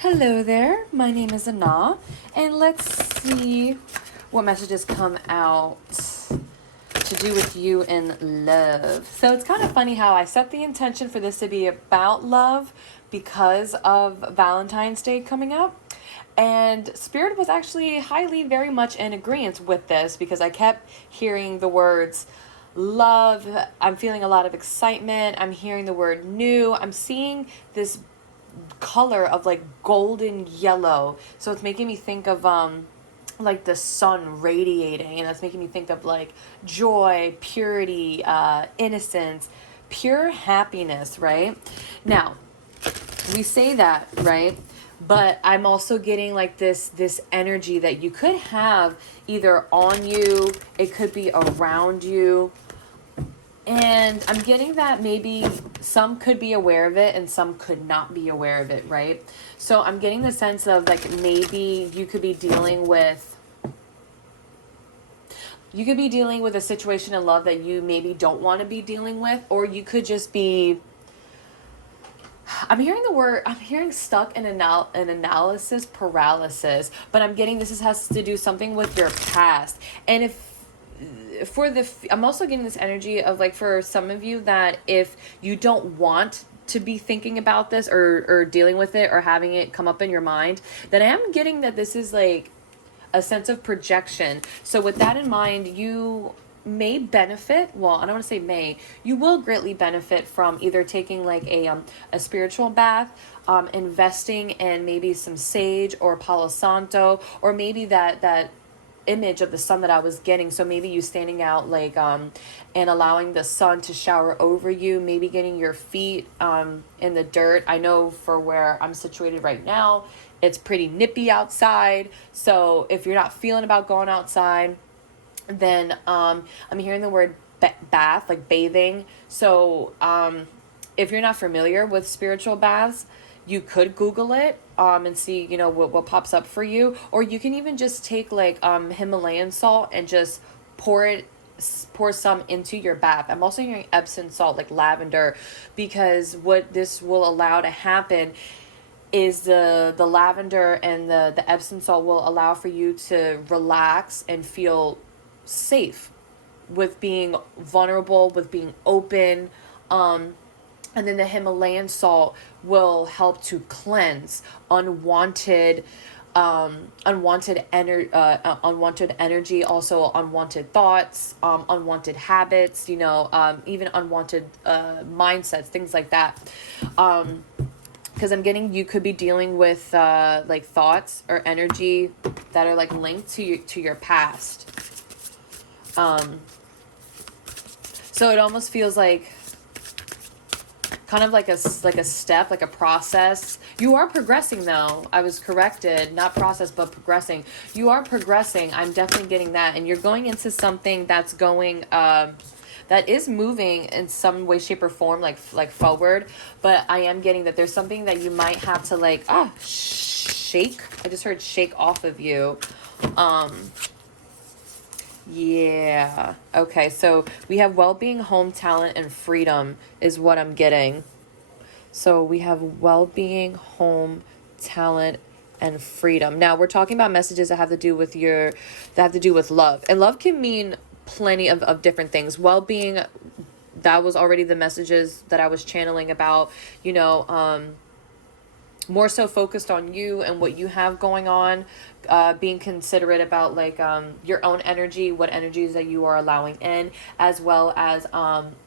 Hello there, my name is Anna, and let's see what messages come out to do with you in love. So it's kind of funny how I set the intention for this to be about love because of Valentine's Day coming up. And Spirit was actually highly, very much in agreement with this because I kept hearing the words love. I'm feeling a lot of excitement. I'm hearing the word new. I'm seeing this color of like golden yellow. So it's making me think of like the sun radiating, and that's making me think of like joy, purity, innocence, pure happiness, right? Now, we say that, right? But I'm also getting like this energy that you could have either on you, it could be around you, and I'm getting that maybe some could be aware of it and some could not be aware of it, right? So I'm getting the sense of like maybe you could be dealing with a situation in love that you maybe don't want to be dealing with, or you could just be, I'm hearing stuck in an analysis paralysis, but I'm getting this has to do something with your past. And if I'm also getting this energy of like for some of you that if you don't want to be thinking about this or dealing with it or having it come up in your mind, then I am getting that this is like a sense of projection. So with that in mind, you may benefit, well, I don't want to say may, you will greatly benefit from either taking like a spiritual bath, investing in maybe some sage or palo santo, or maybe that image of the sun that I was getting. So maybe you standing out like and allowing the sun to shower over you, maybe getting your feet in the dirt. I know for where I'm situated right now, it's pretty nippy outside. So if you're not feeling about going outside, then I'm hearing the word bath, like bathing. So if you're not familiar with spiritual baths, you could Google it and see, what pops up for you. Or you can even just take like Himalayan salt and just pour some into your bath. I'm also hearing Epsom salt, like lavender, because what this will allow to happen is the lavender and the Epsom salt will allow for you to relax and feel safe with being vulnerable, with being open. And then the Himalayan salt will help to cleanse unwanted energy, also unwanted thoughts, unwanted habits, even unwanted mindsets, things like that. Because I'm getting you could be dealing with like thoughts or energy that are like linked to your past. So it almost feels like kind of like a step, like a process. You are progressing though. I was corrected, not process, but progressing. You are progressing. I'm definitely getting that. And you're going into something that's going, that is moving in some way, shape, or form, like forward. But I am getting that there's something that you might have to like, shake. I just heard shake off of you. Yeah. Okay. So we have well-being, home, talent, and freedom is what I'm getting. So we have well-being, home, talent, and freedom. Now we're talking about messages that have to do with love. And love can mean plenty of different things. Well-being, that was already the messages that I was channeling about, more so focused on you and what you have going on, being considerate about like your own energy, what energies that you are allowing in, as well as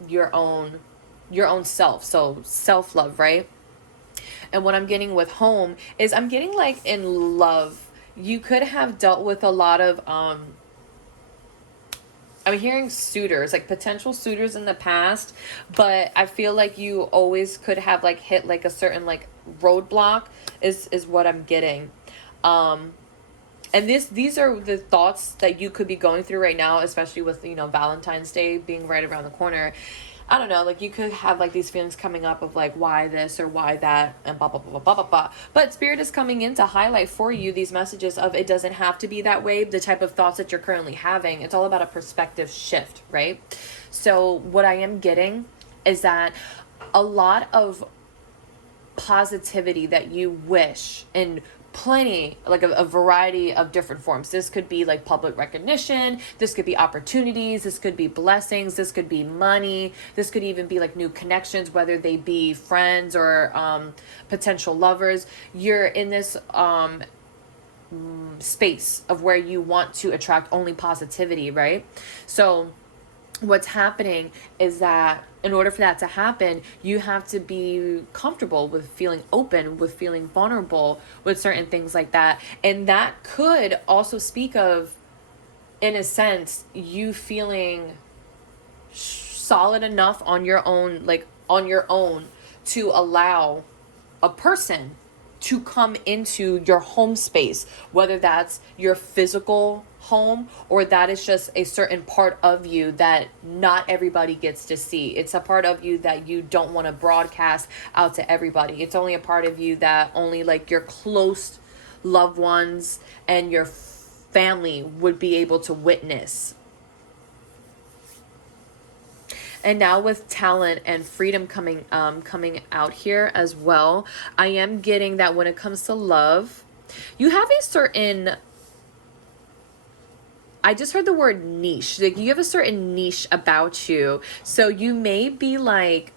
your own self. So self-love, right? And what I'm getting with home is I'm getting like in love, you could have dealt with a lot of I'm hearing suitors, like potential suitors in the past, but I feel like you always could have like hit like a certain like roadblock is what I'm getting. And these are the thoughts that you could be going through right now, especially with, Valentine's Day being right around the corner. I don't know, like you could have like these feelings coming up of like why this or why that and blah blah blah blah blah blah blah. But Spirit is coming in to highlight for you these messages of it doesn't have to be that way. The type of thoughts that you're currently having, it's all about a perspective shift, right? So what I am getting is that a lot of positivity that you wish in plenty, like a variety of different forms. This could be like public recognition, this could be opportunities, this could be blessings, this could be money, this could even be like new connections, whether they be friends or potential lovers. You're in this space of where you want to attract only positivity, right? So what's happening is that in order for that to happen, you have to be comfortable with feeling open, with feeling vulnerable, with certain things like that. And that could also speak of, in a sense, you feeling solid enough on your own, like on your own, to allow a person to come into your home space, whether that's your physical home or that is just a certain part of you that not everybody gets to see. It's a part of you that you don't want to broadcast out to everybody. It's only a part of you that only like your close loved ones and your family would be able to witness. And now with talent and freedom coming out here as well, I am getting that when it comes to love, you have a certain, I just heard the word niche. Like you have a certain niche about you. So you may be like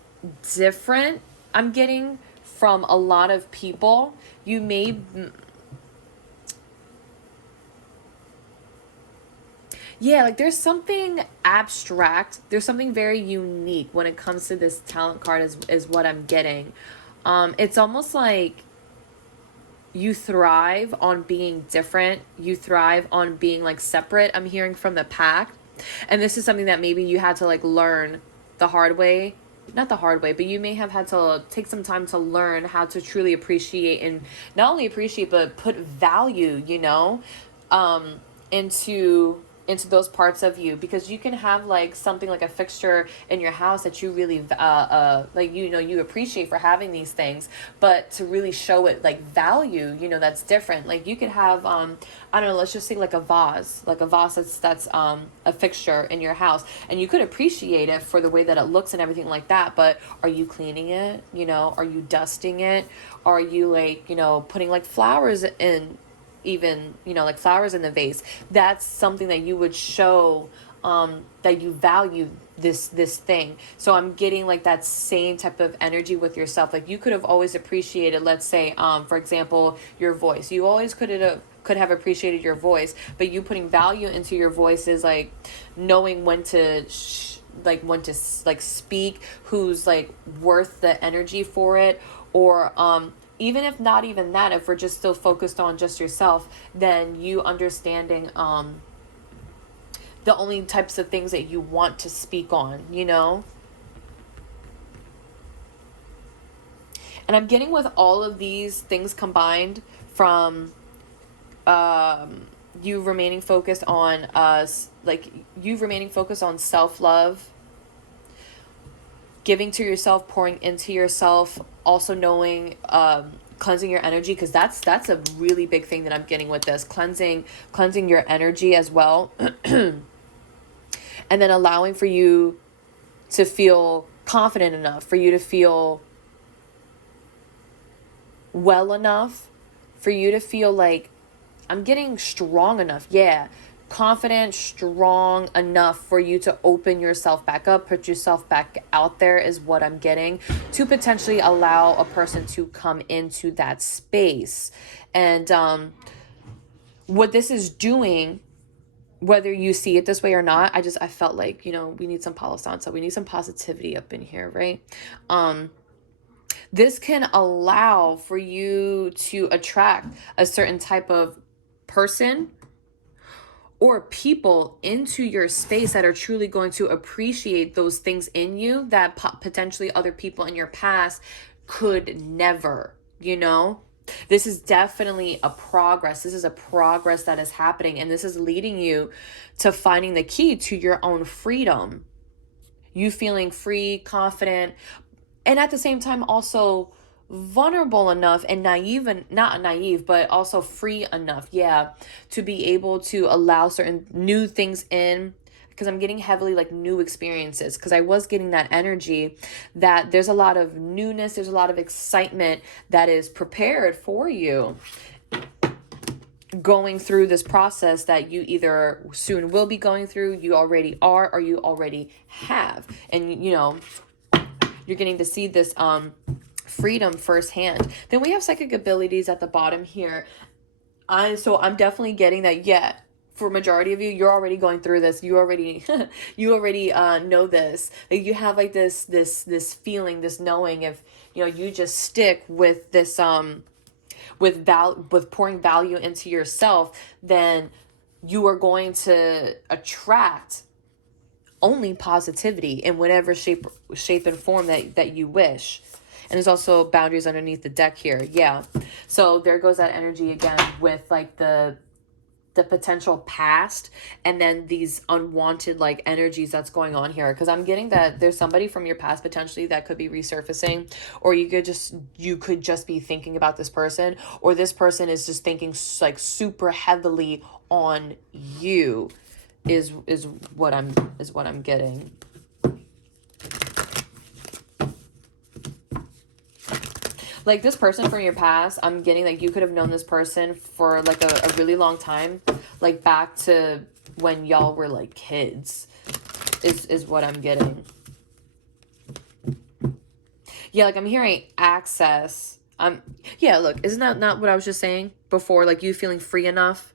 different, I'm getting, from a lot of people. You may, yeah, like there's something abstract. There's something very unique when it comes to this talent card is what I'm getting. It's almost like you thrive on being different. You thrive on being like separate. I'm hearing from the pack. And this is something that maybe you had to like learn the hard way. Not the hard way, but you may have had to take some time to learn how to truly appreciate, and not only appreciate, but put value, you know, into those parts of you, because you can have like something like a fixture in your house that you really like, you know, you appreciate for having these things, but to really show it like value, you know, that's different. Like you could have I don't know, let's just say like a vase that's a fixture in your house, and you could appreciate it for the way that it looks and everything like that, but are you cleaning it? You know, are you dusting it? Are you like, you know, putting like flowers in, even, you know, like flowers in the vase? That's something that you would show that you value this thing. So I'm getting like that same type of energy with yourself. Like you could have always appreciated, let's say for example, your voice. You always could have appreciated your voice, but you putting value into your voice is like knowing when to speak, who's like worth the energy for it, or even if not even that, if we're just still focused on just yourself, then you understanding the only types of things that you want to speak on, you know? And I'm getting with all of these things combined from you remaining focused on self-love, giving to yourself, pouring into yourself, also knowing cleansing your energy, because that's a really big thing that I'm getting with this, cleansing your energy as well. And then allowing for you to feel confident enough, for you to feel well enough, for you to feel like, I'm getting strong enough. Yeah. Confident, strong enough for you to open yourself back up, put yourself back out there is what I'm getting, to potentially allow a person to come into that space. And what this is doing, whether you see it this way or not, I felt like, you know, we need some Palo Santo. We need some positivity up in here, right? This can allow for you to attract a certain type of person or people into your space that are truly going to appreciate those things in you that potentially other people in your past could never, you know? This is definitely a progress. This is a progress that is happening, and this is leading you to finding the key to your own freedom. You feeling free, confident, and at the same time also vulnerable enough and naive, and not naive, but also free enough, yeah, to be able to allow certain new things in because I'm getting heavily like new experiences, because I was getting that energy that there's a lot of newness, there's a lot of excitement that is prepared for you going through this process that you either soon will be going through, you already are, or you already have. And you know, you're getting to see this freedom firsthand. Then we have psychic abilities at the bottom here. So I'm definitely getting that, yeah, for majority of you, you're already going through this. You already you already know this. Like, you have like this feeling, this knowing, if you know, you just stick with this with pouring value into yourself, then you are going to attract only positivity in whatever shape and form that you wish. And there's also boundaries underneath the deck here. Yeah. So there goes that energy again with like the potential past, and then these unwanted like energies that's going on here, because I'm getting that there's somebody from your past potentially that could be resurfacing, or you could just be thinking about this person, or this person is just thinking like super heavily on you, is what I'm getting. Like, this person from your past, I'm getting like you could have known this person for like a really long time, like back to when y'all were like kids, is what I'm getting. Yeah, like I'm hearing access. Yeah, look, isn't that not what I was just saying before? Like, you feeling free enough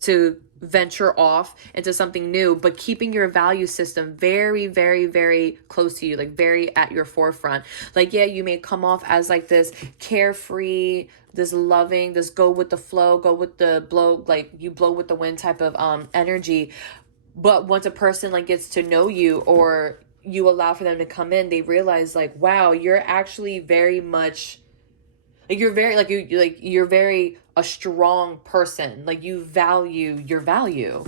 to venture off into something new, but keeping your value system very, very, very close to you, like very at your forefront. Like, yeah, you may come off as like this carefree, this loving, this go with the flow, go with the blow, like you blow with the wind type of energy. But once a person like gets to know you, or you allow for them to come in, they realize like, wow, you're actually very much like, you're very like you're very a strong person. Like, you value your value.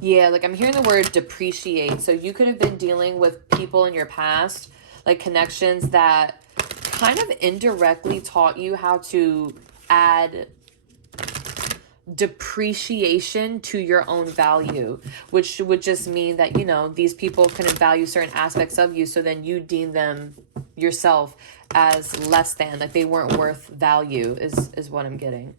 Yeah, like I'm hearing the word depreciate. So you could have been dealing with people in your past, like connections that kind of indirectly taught you how to add depreciation to your own value, which would just mean that, you know, these people couldn't value certain aspects of you, so then you deem them yourself as less than, like they weren't worth value, is what I'm getting.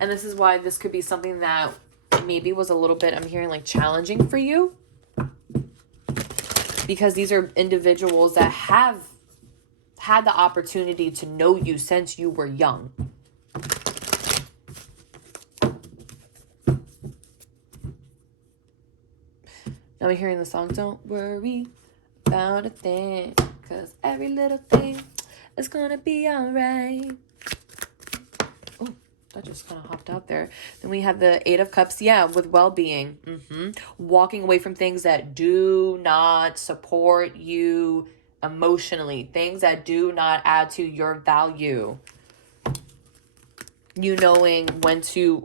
And this is why this could be something that maybe was a little bit, I'm hearing like challenging for you, because these are individuals that have had the opportunity to know you since you were young. Now I'm hearing the song, don't worry about a thing, 'cause every little thing is gonna be alright. Oh, that just kind of hopped out there. Then we have the Eight of Cups, yeah, with well-being. Walking away from things that do not support you emotionally, things that do not add to your value. You knowing when to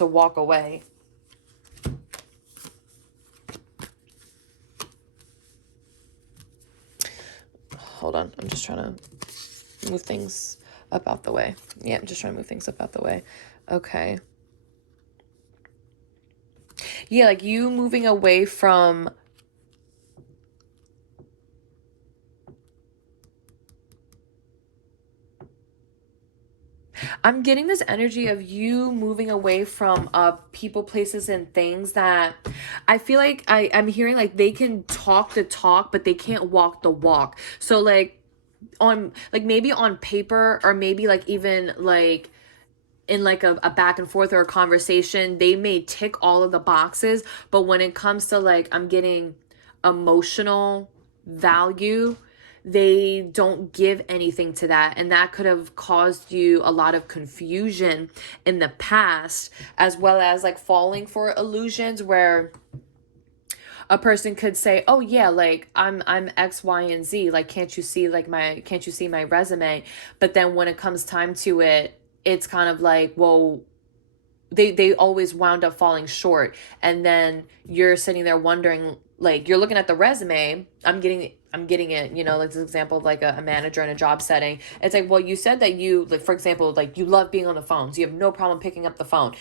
walk away. Hold on, I'm just trying to move things up out the way. Yeah, I'm just trying to move things up out the way. Okay. Yeah, like you moving away from I'm getting this energy of you moving away from people, places, and things that I feel like I'm hearing like they can talk the talk, but they can't walk the walk. So like on like maybe on paper, or maybe like even like in like a back and forth or a conversation, they may tick all of the boxes, but when it comes to like I'm getting emotional value, they don't give anything to that, and that could have caused you a lot of confusion in the past, as well as like falling for illusions where a person could say, oh yeah, like I'm X, Y, and Z, like can't you see my resume? But then when it comes time to it, it's kind of like, well, they always wound up falling short, and then you're sitting there wondering like you're looking at the resume. I'm getting it, like this example of like a manager in a job setting. It's like, well, you said that you, like, for example, like you love being on the phone, so you have no problem picking up the phone.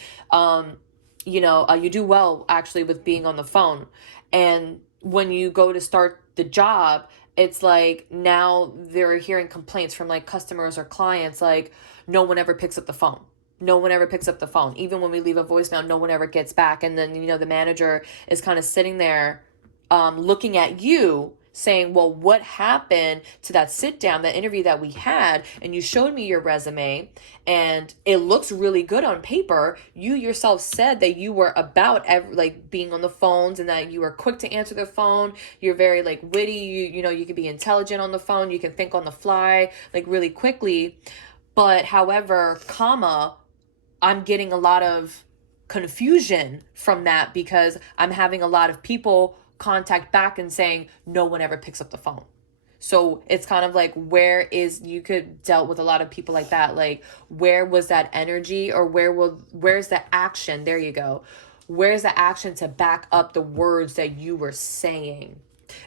You do well actually with being on the phone. And when you go to start the job, it's like now they're hearing complaints from like customers or clients, like no one ever picks up the phone. No one ever picks up the phone. Even when we leave a voicemail, no one ever gets back. And then, the manager is kind of sitting there, looking at you saying, well, what happened to that sit down, that interview that we had? And you showed me your resume and it looks really good on paper. You yourself said that you were about like being on the phones and that you were quick to answer the phone. You're very like witty. You can be intelligent on the phone. You can think on the fly, like really quickly. But however, I'm getting a lot of confusion from that because I'm having a lot of people contact back and saying no one ever picks up the phone. So it's kind of like, you could dealt with a lot of people like that. Like, where was that energy, or where's the action? There you go. Where's the action to back up the words that you were saying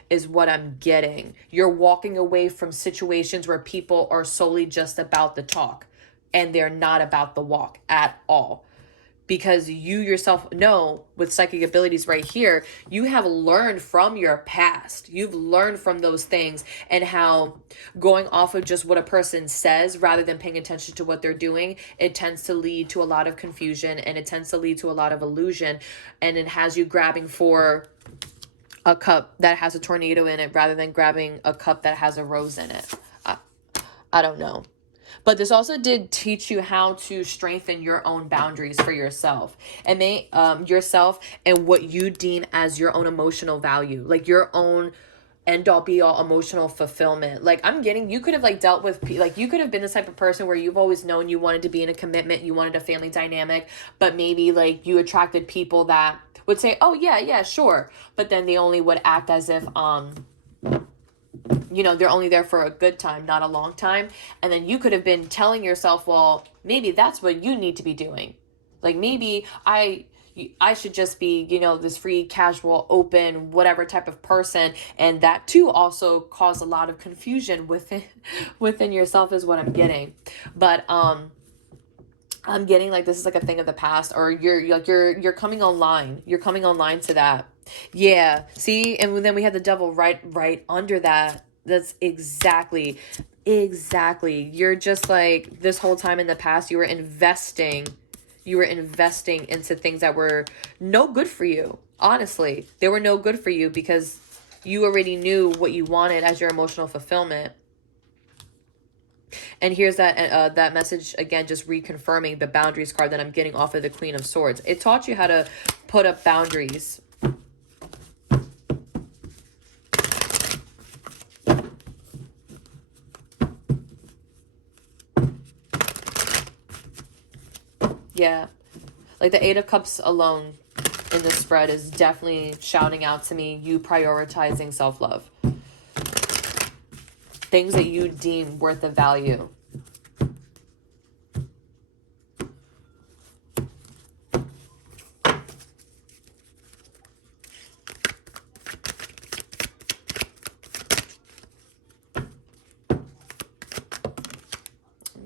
is what I'm getting. You're walking away from situations where people are solely just about the talk and they're not about the walk at all. Because you yourself know, with psychic abilities right here, you have learned from your past. You've learned from those things, and how going off of just what a person says rather than paying attention to what they're doing, it tends to lead to a lot of confusion, and it tends to lead to a lot of illusion, and it has you grabbing for a cup that has a tornado in it rather than grabbing a cup that has a rose in it. I don't know. But this also did teach you how to strengthen your own boundaries for yourself, and yourself and what you deem as your own emotional value, like your own end all be all emotional fulfillment. Like, you could have like dealt with, like, you could have been the type of person where you've always known you wanted to be in a commitment, you wanted a family dynamic, but maybe like you attracted people that would say, oh yeah, sure. But then they only would act as if, they're only there for a good time, not a long time. And then you could have been telling yourself, well, maybe that's what you need to be doing. Like, maybe I should just be, this free, casual, open, whatever type of person. And that too also caused a lot of confusion within yourself, is what I'm getting. But, I'm getting like, this is like a thing of the past, or you're coming online. You're coming online to that. Yeah. See, and then we had the devil right under that. That's exactly. You're just like, this whole time in the past, you were investing into things that were no good for you. Honestly, they were no good for you because you already knew what you wanted as your emotional fulfillment. And here's that message again, just reconfirming the boundaries card that I'm getting off of the Queen of Swords. It taught you how to put up boundaries. Yeah. Like the Eight of Cups alone in this spread is definitely shouting out to me, you prioritizing self-love. Things that you deem worth of value.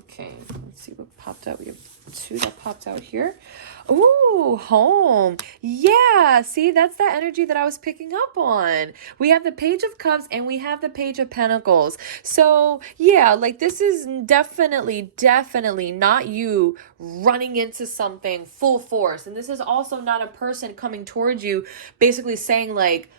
Okay, let's see what popped out. We have two that popped out here. Ooh, home. Yeah, see, that's the energy that I was picking up on. We have the Page of Cups and we have the Page of Pentacles. So, yeah, like this is definitely not you running into something full force. And this is also not a person coming towards you basically saying like,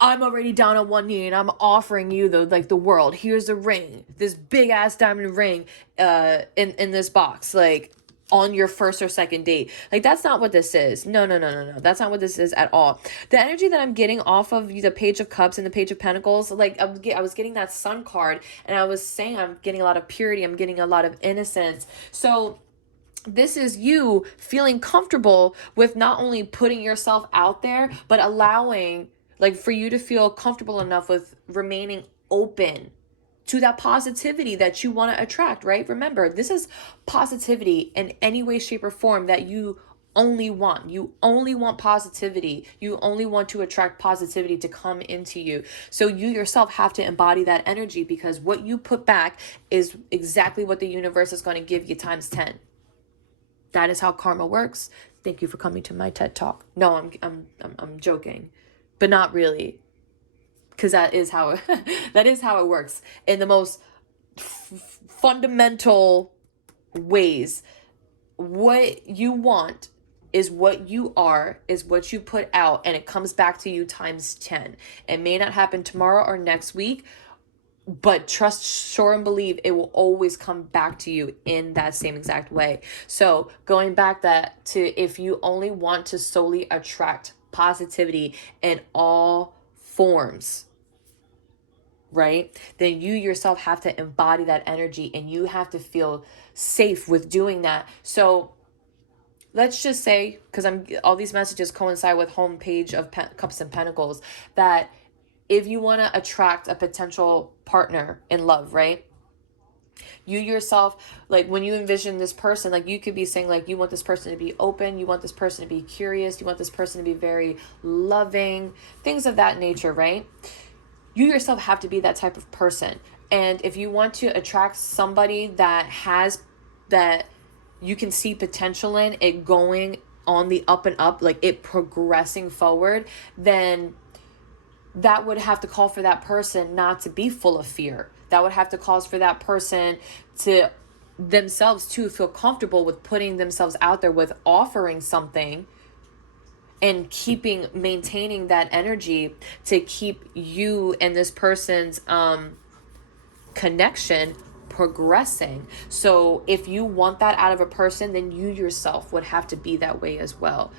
I'm already down on one knee and I'm offering you the world. Here's a ring, this big ass diamond ring, in this box, like on your first or second date. Like, that's not what this is. No. That's not what this is at all. The energy that I'm getting off of the Page of Cups and the Page of Pentacles, like I was getting that Sun card, and I was saying I'm getting a lot of purity. I'm getting a lot of innocence. So this is you feeling comfortable with not only putting yourself out there, but allowing, like, for you to feel comfortable enough with remaining open to that positivity that you want to attract, right? Remember, this is positivity in any way, shape, or form that you only want. You only want positivity. You only want to attract positivity to come into you. So you yourself have to embody that energy, because what you put back is exactly what the universe is going to give you times 10. That is how karma works. Thank you for coming to my TED Talk. No, I'm joking, but not really, because that is how that is how it works in the most fundamental ways. What you want is what you are, is what you put out, and it comes back to you times 10. It may not happen tomorrow or next week, but trust, sure, and believe it will always come back to you in that same exact way. So going back that to, if you only want to solely attract positivity in all forms, right, then you yourself have to embody that energy, and you have to feel safe with doing that. So let's just say, because all these messages coincide with homepage of Cups and Pentacles, that if you want to attract a potential partner in love, right? You yourself, like when you envision this person, like you could be saying like you want this person to be open, you want this person to be curious, you want this person to be very loving, things of that nature, right? You yourself have to be that type of person. And if you want to attract somebody that has that, you can see potential in it going on the up and up, like it progressing forward, then that would have to call for that person not to be full of fear. That would have to cause for that person to themselves to feel comfortable with putting themselves out there, with offering something, and maintaining that energy to keep you and this person's connection progressing. So if you want that out of a person, then you yourself would have to be that way as well.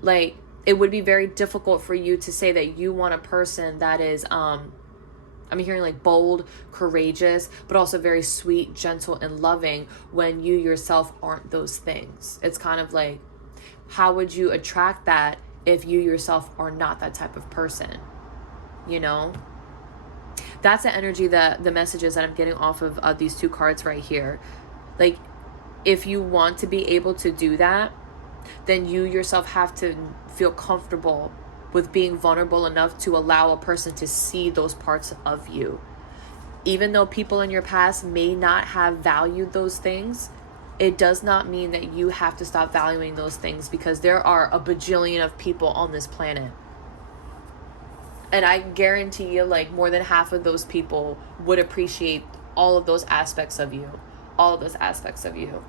Like, it would be very difficult for you to say that you want a person that is I'm hearing like bold, courageous, but also very sweet, gentle, and loving, when you yourself aren't those things. It's kind of like, how would you attract that if you yourself are not that type of person? You know, that's the energy, that the messages that I'm getting off of these two cards right here. Like, if you want to be able to do that, then you yourself have to feel comfortable with being vulnerable enough to allow a person to see those parts of you. Even though people in your past may not have valued those things, it does not mean that you have to stop valuing those things, because there are a bajillion of people on this planet. And I guarantee you, like, more than half of those people would appreciate all of those aspects of you. All of those aspects of you.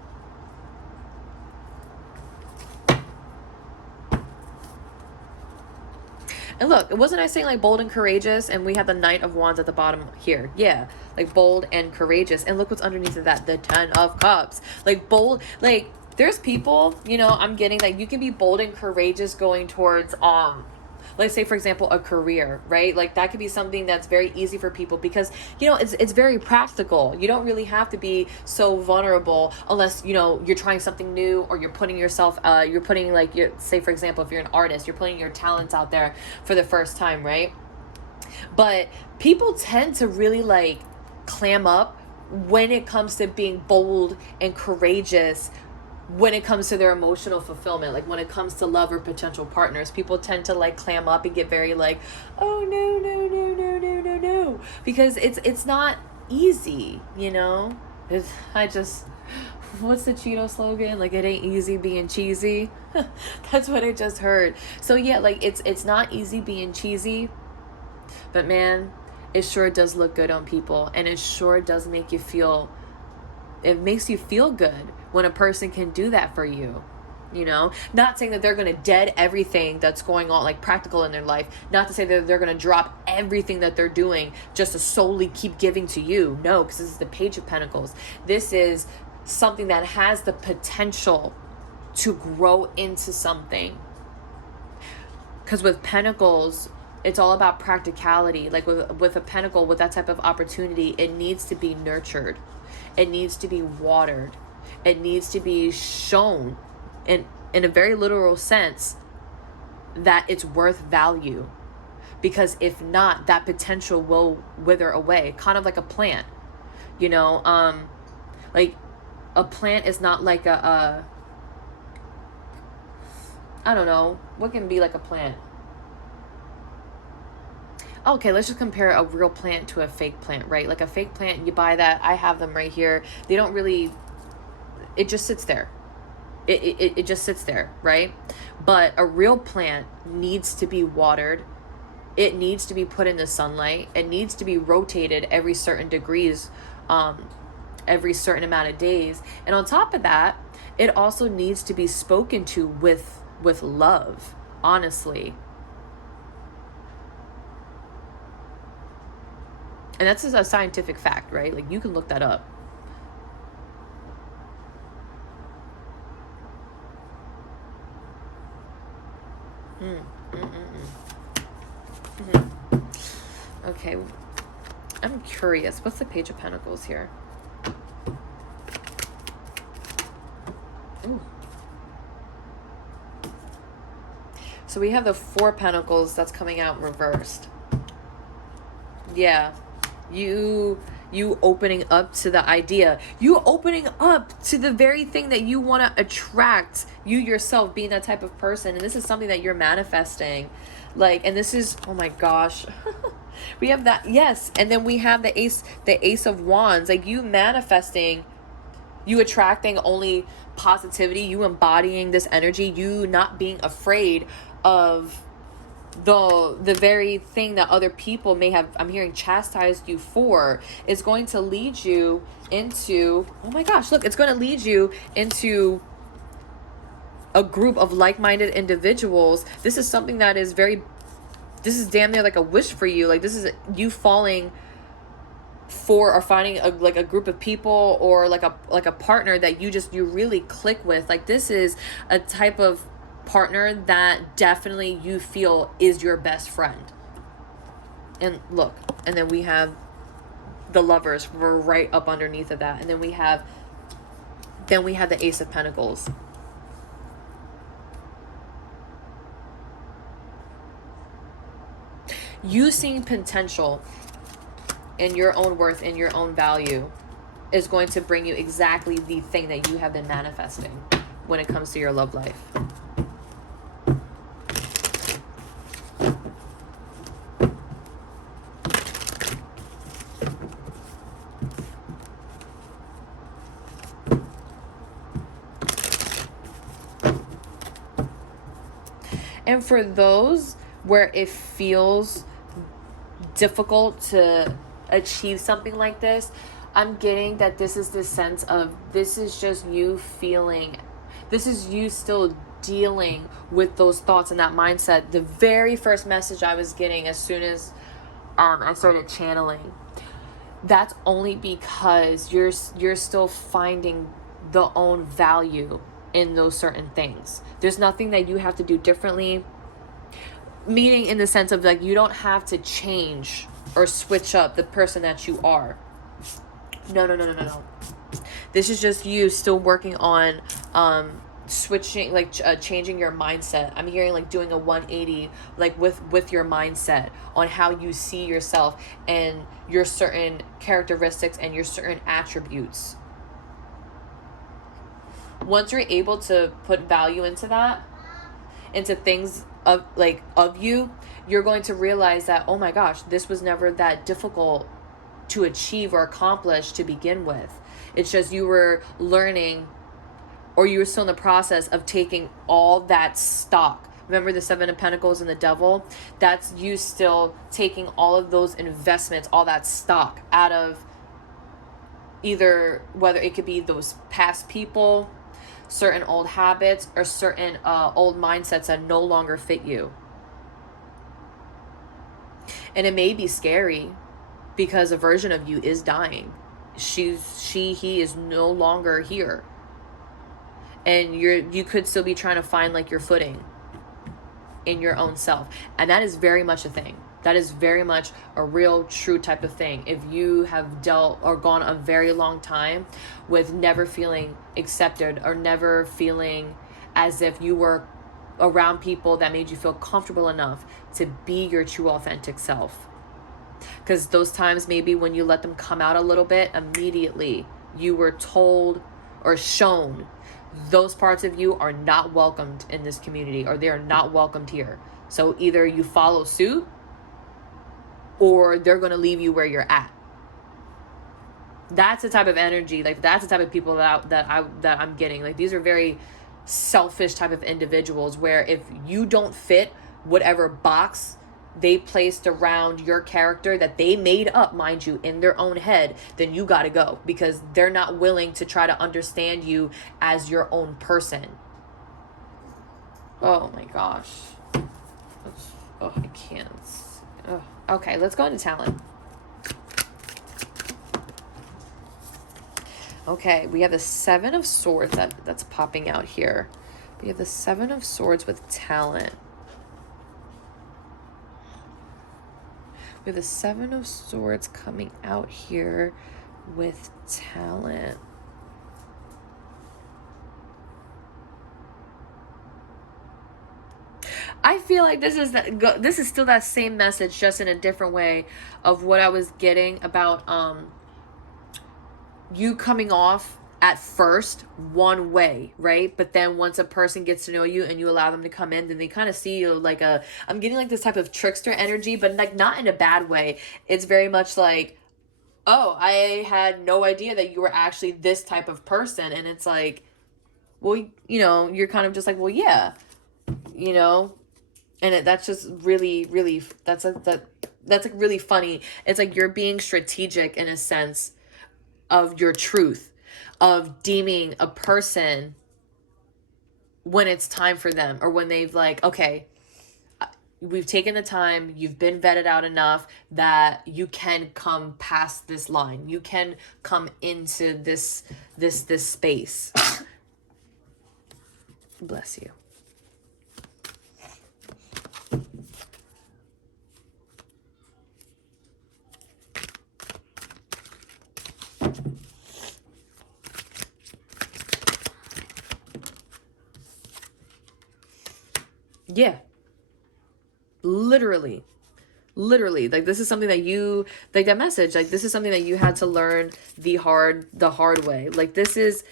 And look, wasn't I saying like bold and courageous? And we have the Knight of Wands at the bottom here. Yeah, like bold and courageous. And look what's underneath of that, the 10 of Cups. Like bold, like there's people, you know, I'm getting that you can be bold and courageous going towards, let's say, for example, a career, right? Like that could be something that's very easy for people, because, you know, it's very practical. You don't really have to be so vulnerable unless, you know, you're trying something new, or you're putting yourself, you're putting like, say, for example, if you're an artist, you're putting your talents out there for the first time, right? But people tend to really like clam up when it comes to being bold and courageous, when it comes to their emotional fulfillment. Like when it comes to love or potential partners, people tend to like clam up and get very like, oh no, because it's not easy, you know. What's the Cheeto slogan? Like, it ain't easy being cheesy. That's what I just heard. So yeah, like it's not easy being cheesy, but man, it sure does look good on people, and it sure does make you feel, it makes you feel good when a person can do that for you. You know, not saying that they're going to dead everything that's going on, like practical in their life, not to say that they're going to drop everything that they're doing just to solely keep giving to you. No, because this is the Page of Pentacles. This is something that has the potential to grow into something. Because with Pentacles, it's all about practicality. Like with a Pentacle, with that type of opportunity, it needs to be nurtured. It needs to be watered. It needs to be shown in a very literal sense that it's worth value. Because if not, that potential will wither away. Kind of like a plant, you know, like a plant is not like I don't know, what can be like a plant? Okay, let's just compare a real plant to a fake plant, right? Like a fake plant, you buy that. I have them right here. They don't really, it just sits there. It just sits there, right? But a real plant needs to be watered. It needs to be put in the sunlight. It needs to be rotated every certain degrees, every certain amount of days. And on top of that, it also needs to be spoken to with love, honestly. And that's just a scientific fact, right? Like, you can look that up. Okay, I'm curious. What's the Page of Pentacles here? Ooh. So we have the Four Pentacles that's coming out reversed. Yeah. You opening up to the idea. You opening up to the very thing that you want to attract. You yourself being that type of person. And this is something that you're manifesting. Like, and this is, oh my gosh. We have that, yes. And then we have the Ace of Wands. Like, you manifesting, you attracting only positivity, you embodying this energy, you not being afraid of the very thing that other people may have, I'm hearing, chastised you for, is going to lead you into, oh my gosh, look, it's going to lead you into a group of like-minded individuals. This is something that is very, this is damn near like a wish for you. Like, this is you falling for, or finding a group of people, or like a partner that you really click with. Like, this is a type of partner that definitely you feel is your best friend. And look, and then we have the Lovers. We're right up underneath of that. And then we have the Ace of Pentacles. You seeing potential in your own worth, in your own value, is going to bring you exactly the thing that you have been manifesting when it comes to your love life. And for those where it feels difficult to achieve something like this, I'm getting that this is the sense of, this is just you feeling, this is you still dealing with those thoughts and that mindset. The very first message I was getting as soon as I started channeling, that's only because you're still finding the own value in those certain things. There's nothing that you have to do differently, meaning in the sense of, like, you don't have to change or switch up the person that you are. No. This is just you still working on switching, like changing your mindset. I'm hearing like doing a 180, like with your mindset on how you see yourself and your certain characteristics and your certain attributes. Once you're able to put value into that, into things of you, you're going to realize that, oh my gosh, this was never that difficult to achieve or accomplish to begin with. It's just you were learning, or you were still in the process of taking all that stock. Remember the Seven of Pentacles and the Devil? That's you still taking all of those investments, all that stock out of either, whether it could be those past people, certain old habits, or certain old mindsets that no longer fit you. And it may be scary because a version of you is dying. He is no longer here. And you could still be trying to find like your footing in your own self. And that is very much a thing. That is very much a real, true type of thing. If you have dealt or gone a very long time with never feeling accepted, or never feeling as if you were around people that made you feel comfortable enough to be your true, authentic self. Because those times maybe when you let them come out a little bit, immediately you were told or shown those parts of you are not welcomed in this community, or they are not welcomed here. So either you follow suit, or they're going to leave you where you're at. That's the type of energy, like that's the type of people that I'm getting. Like these are very selfish type of individuals, where if you don't fit whatever box they placed around your character that they made up, mind you, in their own head, then you got to go, because they're not willing to try to understand you as your own person. Oh my gosh. Oh, I can't. Oh. Okay, let's go into talent. Okay, we have the Seven of Swords that's popping out here. We have the Seven of Swords with talent. We have the Seven of Swords coming out here with talent. I feel like this is still that same message, just in a different way of what I was getting about you coming off at first one way, right? But then once a person gets to know you and you allow them to come in, then they kind of see you like I'm getting like this type of trickster energy, but like not in a bad way. It's very much like, oh, I had no idea that you were actually this type of person. And it's like, well, you're kind of just like, well, yeah, and that's just really, really, that's like really funny. It's like you're being strategic in a sense of your truth, of deeming a person when it's time for them, or when they've like, okay, we've taken the time, you've been vetted out enough that you can come past this line. You can come into this space. Bless you. Yeah. Literally. Like this is something that you, like that message, like this is something that you had to learn the hard way. Like this is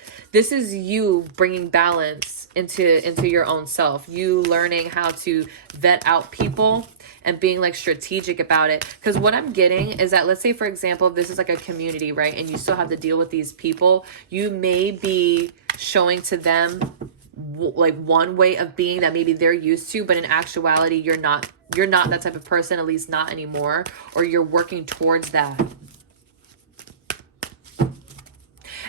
you bringing balance into your own self, you learning how to vet out people and being like strategic about it. Because what I'm getting is that, let's say for example, if this is like a community, right, and you still have to deal with these people, you may be showing to them like one way of being that maybe they're used to, but in actuality you're not that type of person, at least not anymore, or you're working towards that.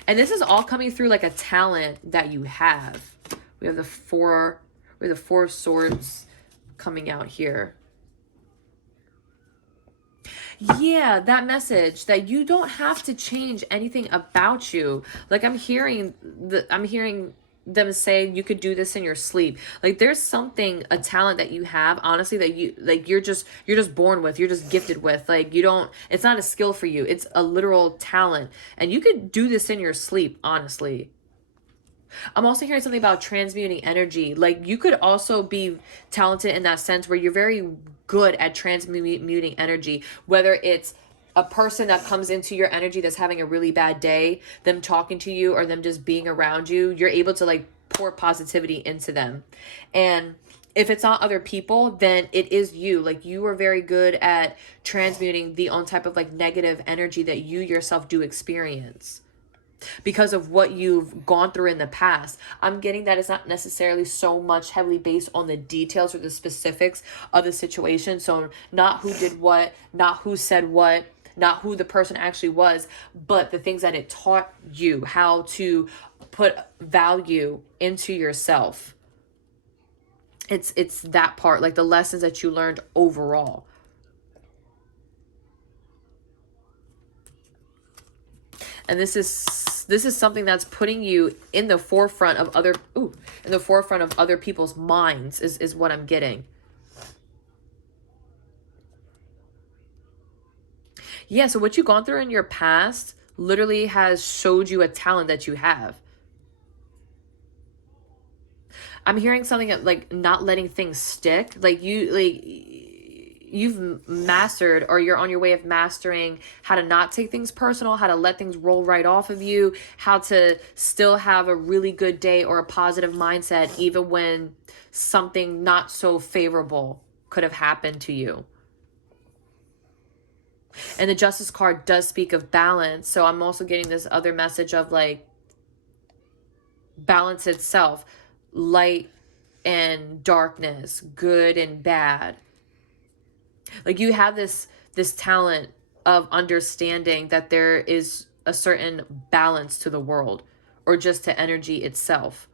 And this is all coming through like a talent that you have. We have the four of swords coming out here. Yeah, that message that you don't have to change anything about you. Like I'm hearing them say you could do this in your sleep. Like there's something, a talent that you have, honestly, that you like you're just born with, you're just gifted with. Like it's not a skill for you, it's a literal talent, and you could do this in your sleep, honestly. I'm also hearing something about transmuting energy. Like you could also be talented in that sense, where you're very good at transmuting energy, whether it's a person that comes into your energy that's having a really bad day, them talking to you, or them just being around you, you're able to like pour positivity into them. And if it's not other people, then it is you. Like you are very good at transmuting the own type of like negative energy that you yourself do experience because of what you've gone through in the past. I'm getting that it's not necessarily so much heavily based on the details or the specifics of the situation. So not who did what, not who said what, not who the person actually was, but the things that it taught you, how to put value into yourself. It's that part, like the lessons that you learned overall. And this is something that's putting you in the forefront of other people's minds is what I'm getting. Yeah, so what you've gone through in your past literally has showed you a talent that you have. I'm hearing something like not letting things stick. Like you've mastered, or you're on your way of mastering how to not take things personal, how to let things roll right off of you, how to still have a really good day or a positive mindset even when something not so favorable could have happened to you. And the Justice card does speak of balance. So I'm also getting this other message of like balance itself, light and darkness, good and bad. Like you have this talent of understanding that there is a certain balance to the world, or just to energy itself.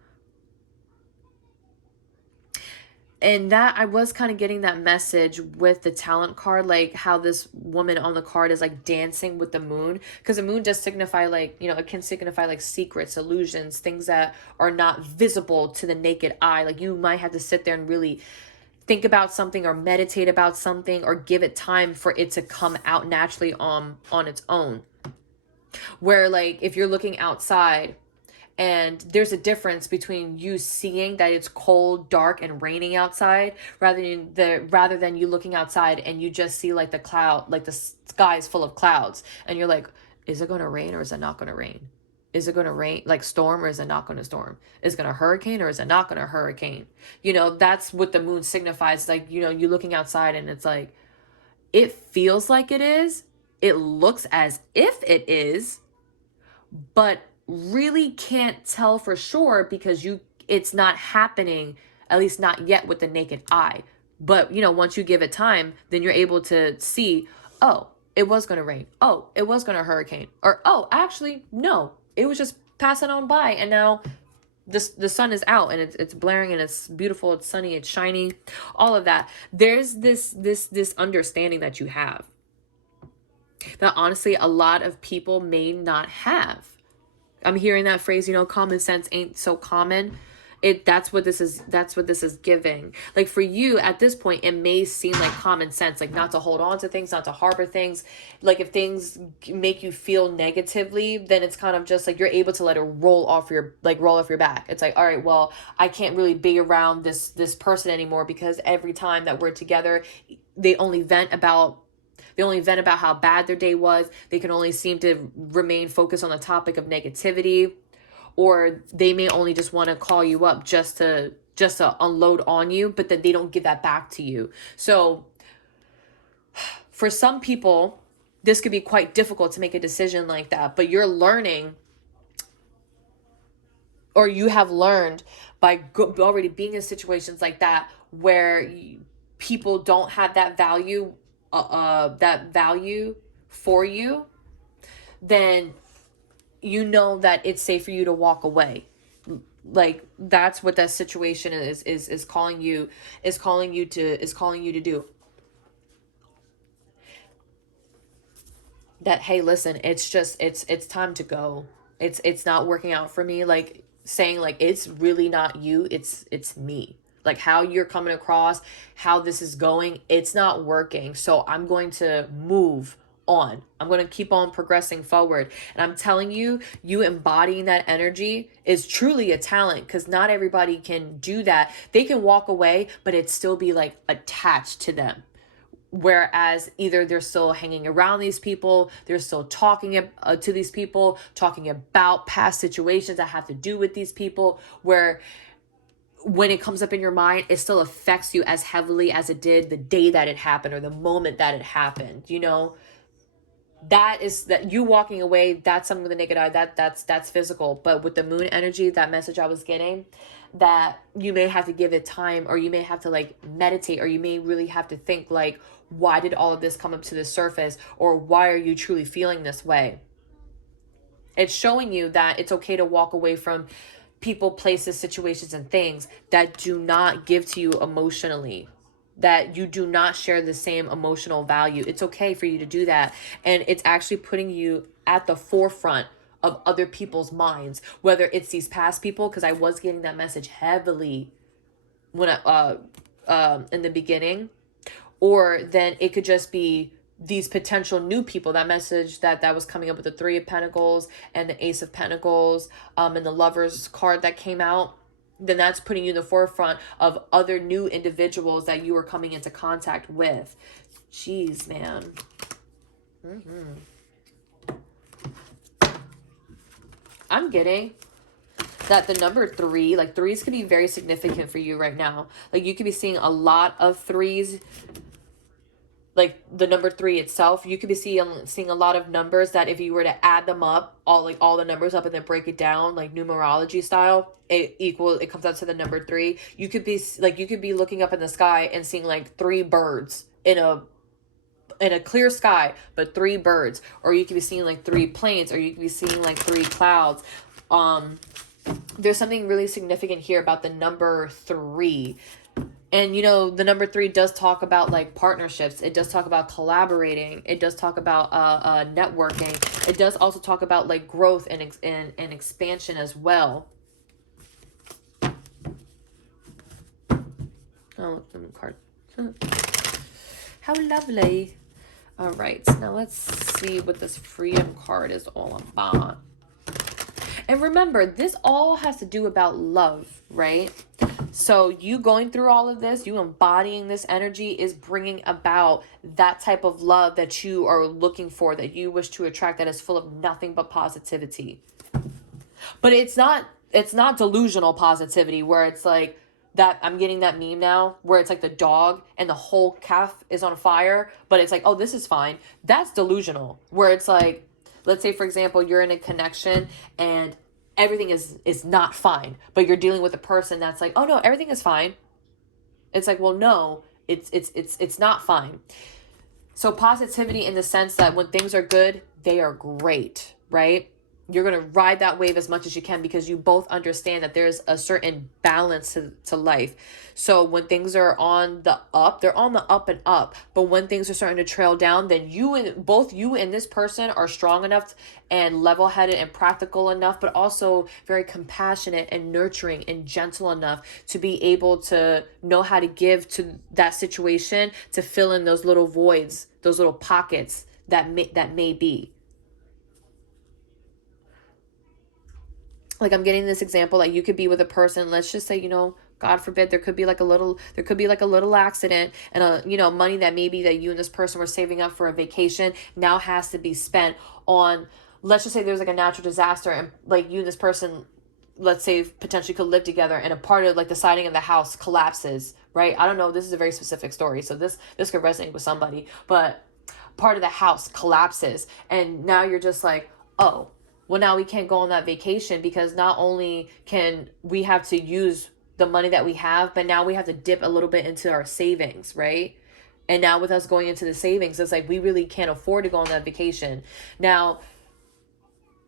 And that, I was kind of getting that message with the talent card, like how this woman on the card is like dancing with the moon, because the moon does signify like, you know, it can signify like secrets, illusions, things that are not visible to the naked eye. Like you might have to sit there and really think about something, or meditate about something, or give it time for it to come out naturally on its own. Where like if you're looking outside, and there's a difference between you seeing that it's cold, dark, and raining outside, rather than you looking outside and you just see like the cloud, like the sky is full of clouds, and you're like, is it going to rain or is it not going to rain? Is it going to rain, like storm, or is it not going to storm? Is it going to hurricane or is it not going to hurricane? You know, that's what the moon signifies. Like, you know, you looking outside and it's like, it feels like it is. It looks as if it is, but really can't tell for sure because it's not happening, at least not yet with the naked eye. But, you know, once you give it time, then you're able to see, oh, it was going to rain. Oh, it was going to hurricane. Or, oh, actually, no, it was just passing on by. And now the sun is out and it's blaring and it's beautiful. It's sunny. It's shiny. All of that. There's this understanding that you have that honestly a lot of people may not have. I'm hearing that phrase, you know, common sense ain't so common. That's what this is giving. Like for you at this point, it may seem like common sense, like not to hold on to things, not to harbor things. Like if things make you feel negatively, then it's kind of just like you're able to let it roll off your back. It's like, all right, well, I can't really be around this person anymore because every time that we're together, they only vent about how bad their day was. They can only seem to remain focused on the topic of negativity, or they may only just want to call you up just to unload on you, but then they don't give that back to you. So for some people, this could be quite difficult to make a decision like that, but you're learning, or you have learned by already being in situations like that where people don't have that value for you, then you know that it's safe for you to walk away. Like that's what that situation is calling you to do. That, hey, listen, it's time to go. It's not working out for me. Like saying like, it's really not you, it's me. Like how you're coming across, how this is going, it's not working. So I'm going to move on. I'm going to keep on progressing forward. And I'm telling you, you embodying that energy is truly a talent, because not everybody can do that. They can walk away, but it still be like attached to them. Whereas either they're still hanging around these people, they're still talking to these people, talking about past situations that have to do with these people, where when it comes up in your mind, it still affects you as heavily as it did the day that it happened or the moment that it happened. You know, that you walking away, that's something with the naked eye, that's physical. But with the moon energy, that message I was getting, that you may have to give it time, or you may have to like meditate, or you may really have to think like, why did all of this come up to the surface, or why are you truly feeling this way? It's showing you that it's okay to walk away from people, places, situations, and things that do not give to you emotionally, that you do not share the same emotional value. It's okay for you to do that. And it's actually putting you at the forefront of other people's minds, whether it's these past people, because I was getting that message heavily when in the beginning, or then it could just be these potential new people. That message that was coming up with the Three of Pentacles and the Ace of Pentacles, and the Lovers card that came out, then that's putting you in the forefront of other new individuals that you are coming into contact with Jeez, man. I'm getting that the number 3, like threes could be very significant for you right now. Like you could be seeing a lot of threes. Like the number 3 itself, you could be seeing a lot of numbers that if you were to add them up, all the numbers up and then break it down like numerology style, it comes out to the number 3. You could be looking up in the sky and seeing like 3 birds in a clear sky, but 3 birds, or you could be seeing like 3 planes, or you could be seeing like 3 clouds. There's something really significant here about the number 3. And, the number 3 does talk about, like, partnerships. It does talk about collaborating. It does talk about networking. It does also talk about, like, growth and expansion as well. Oh, the card. How lovely. All right. Now let's see what this freedom card is all about. And remember, this all has to do about love, right? So you going through all of this, you embodying this energy is bringing about that type of love that you are looking for, that you wish to attract, that is full of nothing but positivity. But it's not delusional positivity where it's like that. I'm getting that meme now where it's like the dog and the whole calf is on fire, but it's like, oh, this is fine. That's delusional, where it's like, let's say, for example, you're in a connection and everything is not fine, but you're dealing with a person that's like, oh no, everything is fine. It's like, well, no, it's not fine. So positivity in the sense that when things are good, they are great, right? You're going to ride that wave as much as you can because you both understand that there's a certain balance to life. So when things are on the up, they're on the up and up. But when things are starting to trail down, then both you and this person are strong enough and level-headed and practical enough, but also very compassionate and nurturing and gentle enough to be able to know how to give to that situation to fill in those little voids, those little pockets that may be. Like I'm getting this example, like you could be with a person, let's just say, God forbid, there could be like a little accident, and money that maybe that you and this person were saving up for a vacation now has to be spent on, let's just say there's like a natural disaster and like you and this person, let's say, potentially could live together, and a part of like the siding of the house collapses, right? I don't know, this is a very specific story, so this could resonate with somebody, but part of the house collapses and now you're just like, oh, well, now we can't go on that vacation because not only can we have to use the money that we have, but now we have to dip a little bit into our savings, right? And now with us going into the savings, it's like we really can't afford to go on that vacation. Now,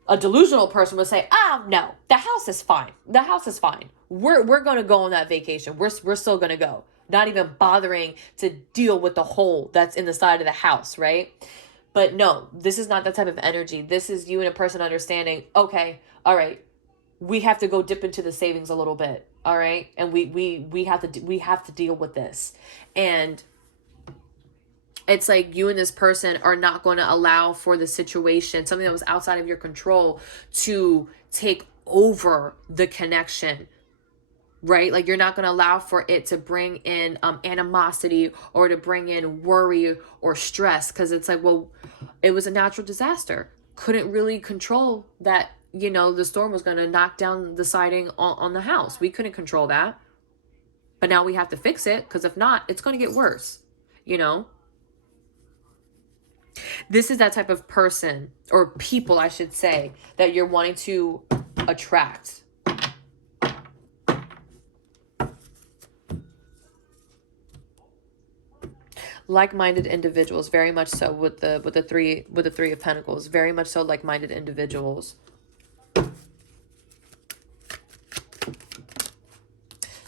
a delusional person would say, oh, no, the house is fine. The house is fine. We're going to go on that vacation. We're still going to go. Not even bothering to deal with the hole that's in the side of the house, right? But no, this is not that type of energy. This is you and a person understanding, okay, all right, we have to go dip into the savings a little bit, all right? And we have to deal with this. And it's like you and this person are not going to allow for the situation, something that was outside of your control, to take over the connection, right? Like you're not going to allow for it to bring in animosity or to bring in worry or stress, because it's like, well, it was a natural disaster. Couldn't really control that, the storm was going to knock down the siding on the house. We couldn't control that. But now we have to fix it, because if not, it's going to get worse, This is that type of person, or people, I should say, that you're wanting to attract. Like-minded individuals, very much so, with the three of Pentacles, very much so like-minded individuals.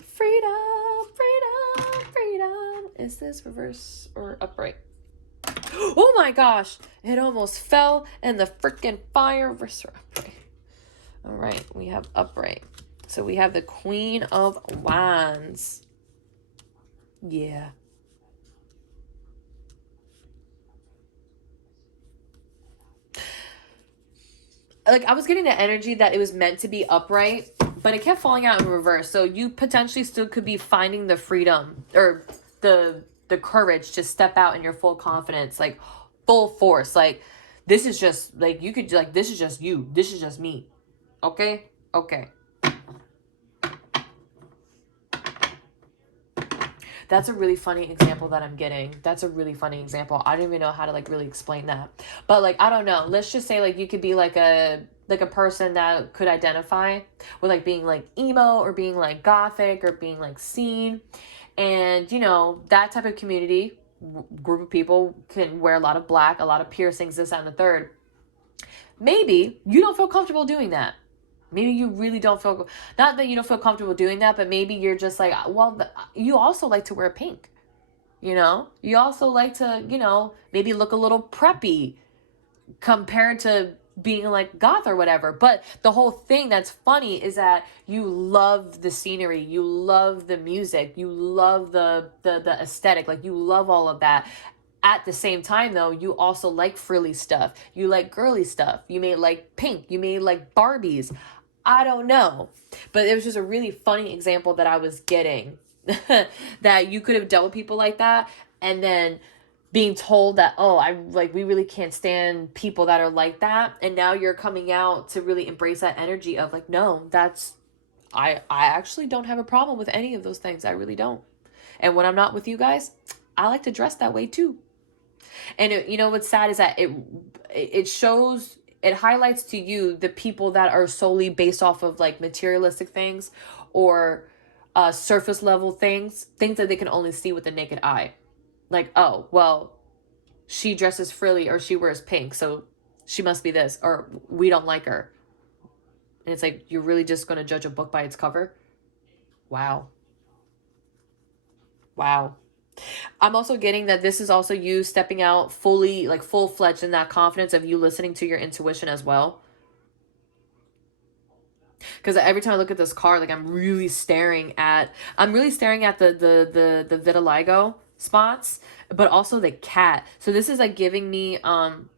Freedom, freedom, freedom. Is this reverse or upright? Oh my gosh, it almost fell in the freaking fire. Reverse or upright? All right, we have upright. So we have the Queen of Wands. Yeah. Like, I was getting the energy that it was meant to be upright, but it kept falling out in reverse. So you potentially still could be finding the freedom, or the the courage to step out in your full confidence, like full force. Like, this is just like, you could like, this is just you. This is just me. Okay? Okay. That's a really funny example that I'm getting. That's a really funny example. I don't even know how to like really explain that. But like, I don't know. Let's just say like you could be like a person that could identify with like being like emo or being like gothic or being like scene. And you know, that type of community group of people can wear a lot of black, a lot of piercings, this, that, and the third. Maybe you don't feel comfortable doing that. Maybe you really don't feel, not that you don't feel comfortable doing that, but maybe you're just like, well, you also like to wear pink, you know? You also like to, you know, maybe look a little preppy compared to being like goth or whatever. But the whole thing that's funny is that you love the scenery, you love the music, you love the aesthetic, like you love all of that. At the same time, though, you also like frilly stuff. You like girly stuff. You may like pink. You may like Barbies. I don't know. But it was just a really funny example that I was getting. That you could have dealt with people like that. And then being told that, oh, we really can't stand people that are like that. And now you're coming out to really embrace that energy of like, no, I actually don't have a problem with any of those things. I really don't. And when I'm not with you guys, I like to dress that way too. And you know what's sad is that it shows, it highlights to you the people that are solely based off of like materialistic things or surface level things that they can only see with the naked eye. Like, oh, well, she dresses frilly or she wears pink, so she must be this, or we don't like her. And it's like, you're really just going to judge a book by its cover? Wow. Wow. I'm also getting that this is also you stepping out fully, like full-fledged in that confidence of you listening to your intuition as well. Because every time I look at this card, like I'm really staring at the vitiligo spots, but also the cat. So this is like giving me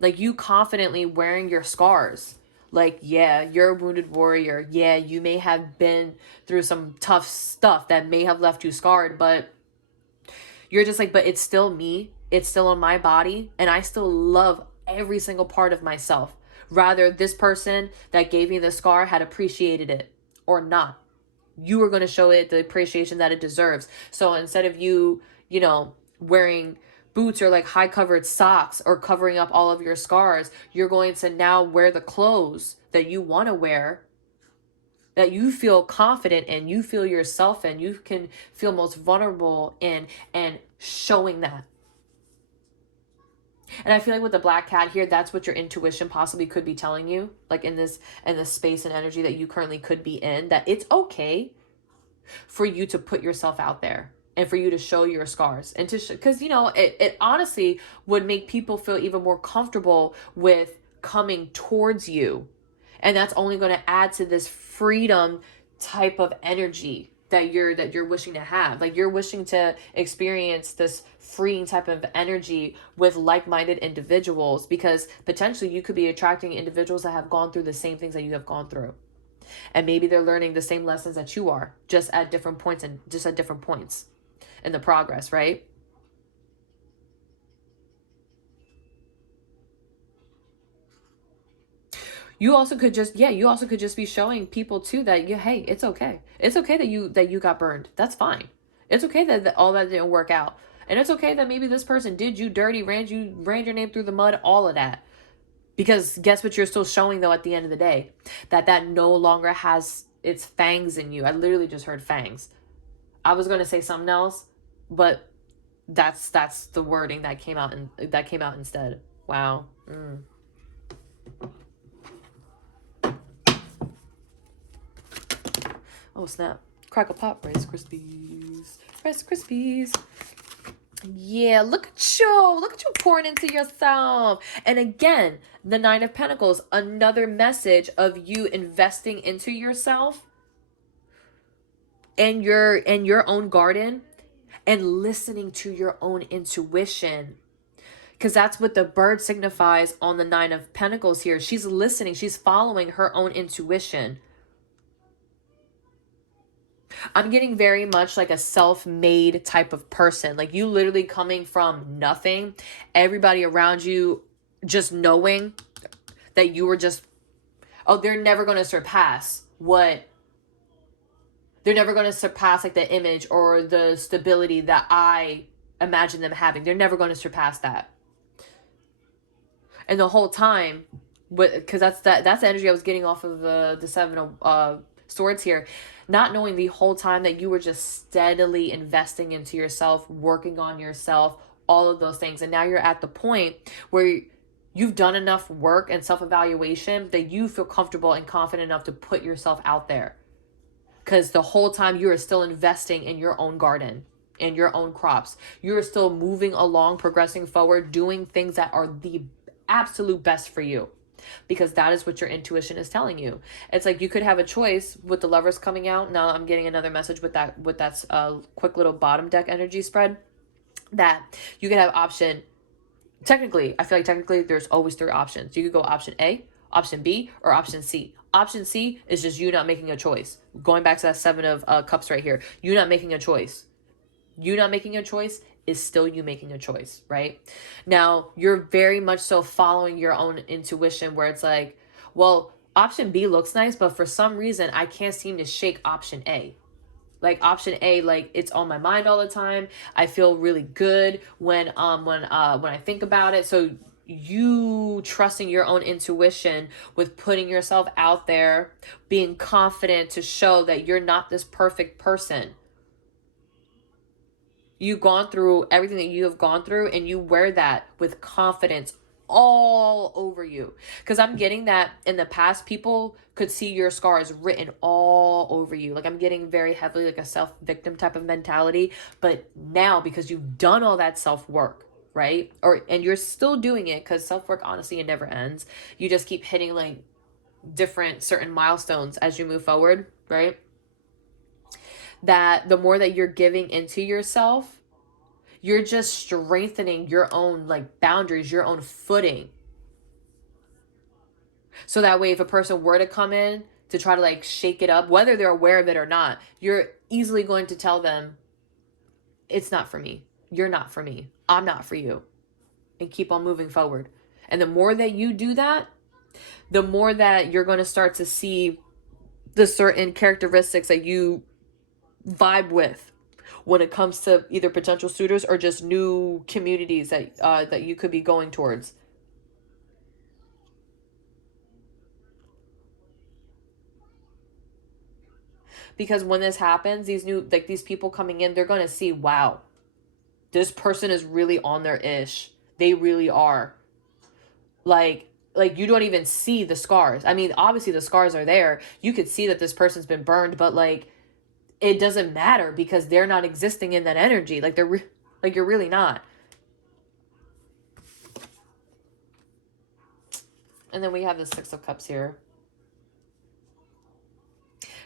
like you confidently wearing your scars. Like, yeah, you're a wounded warrior. Yeah, you may have been through some tough stuff that may have left you scarred, but you're just like, but it's still me. It's still on my body. And I still love every single part of myself. Rather, this person that gave me the scar had appreciated it or not. You are going to show it the appreciation that it deserves. So instead of you, you know, wearing boots or like high covered socks or covering up all of your scars, you're going to now wear the clothes that you want to wear, that you feel confident in, you feel yourself in, you can feel most vulnerable in, and showing that. And I feel like with the black cat here, that's what your intuition possibly could be telling you, like in this space and energy that you currently could be in, that it's okay for you to put yourself out there and for you to show your scars and to because you know it honestly would make people feel even more comfortable with coming towards you. And that's only going to add to this freedom type of energy that you're wishing to have. Like you're wishing to experience this freeing type of energy with like-minded individuals, because potentially you could be attracting individuals that have gone through the same things that you have gone through. And maybe they're learning the same lessons that you are, just at different points in the progress, right? You also could just be showing people too that hey, it's okay. It's okay that you got burned. That's fine. It's okay that all that didn't work out. And it's okay that maybe this person did you dirty, ran your name through the mud, all of that. Because guess what you're still showing though at the end of the day? That no longer has its fangs in you. I literally just heard fangs. I was going to say something else, but that's the wording that came out instead. Wow. Oh, snap. Crackle Pop, Rice Krispies. Rice Krispies. Yeah, look at you pouring into yourself. And again, the Nine of Pentacles, another message of you investing into yourself and your own garden and listening to your own intuition. Because that's what the bird signifies on the Nine of Pentacles here. She's listening. She's following her own intuition. I'm getting very much like a self-made type of person. Like you literally coming from nothing, everybody around you just knowing that you were just, oh, they're never going to surpass like the image or the stability that I imagine them having. They're never going to surpass that. And the whole time, because that's the energy I was getting off of the seven of swords here, not knowing the whole time that you were just steadily investing into yourself, working on yourself, all of those things. And now you're at the point where you've done enough work and self-evaluation that you feel comfortable and confident enough to put yourself out there. Because the whole time you are still investing in your own garden, in your own crops. You're still moving along, progressing forward, doing things that are the absolute best for you, because that is what your intuition is telling you. It's like you could have a choice with the Lovers coming out. Now I'm getting another message with that quick little bottom deck energy spread, that you could have option. Technically, I feel like technically there's always three options. You could go option A, option B, or option C. Option C is just you not making a choice. Going back to that seven of cups right here. You not making a choice. You not making a choice is still you making a choice, right? Now, you're very much so following your own intuition, where it's like, well, option B looks nice, but for some reason, I can't seem to shake option A. Like option A, like it's on my mind all the time. I feel really good when I think about it. So you trusting your own intuition with putting yourself out there, being confident to show that you're not this perfect person. You've gone through everything that you have gone through, and you wear that with confidence all over you. Because I'm getting that in the past, people could see your scars written all over you. Like I'm getting very heavily like a self-victim type of mentality. But now, because you've done all that self-work, right? And you're still doing it, because self-work, honestly, it never ends. You just keep hitting like different certain milestones as you move forward, right? That the more that you're giving into yourself, you're just strengthening your own like boundaries, your own footing. So that way, if a person were to come in to try to like shake it up, whether they're aware of it or not, you're easily going to tell them, it's not for me. You're not for me. I'm not for you. And keep on moving forward. And the more that you do that, the more that you're going to start to see the certain characteristics that you vibe with when it comes to either potential suitors or just new communities that you could be going towards. Because when this happens, these people coming in, they're going to see, wow, this person is really on their ish. They really are. Like you don't even see the scars. I mean, obviously the scars are there. You could see that this person's been burned, but like it doesn't matter, because they're not existing in that energy. Like like you're really not. And then we have the Six of Cups here.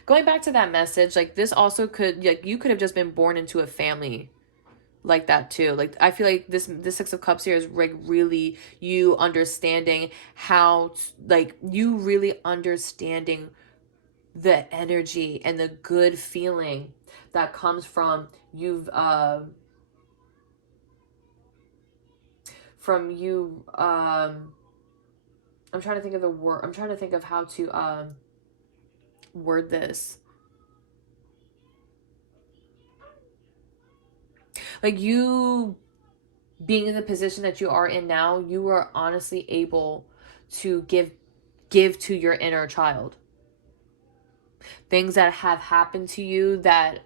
Going back to that message, like this also could, like you could have just been born into a family like that too. Like I feel like this Six of Cups here is like really you understanding how like you really understanding the energy and the good feeling that comes from I'm trying to think of the word. I'm trying to think of how to word this. Like you being in the position that you are in now, you are honestly able to give to your inner child. Things that have happened to you that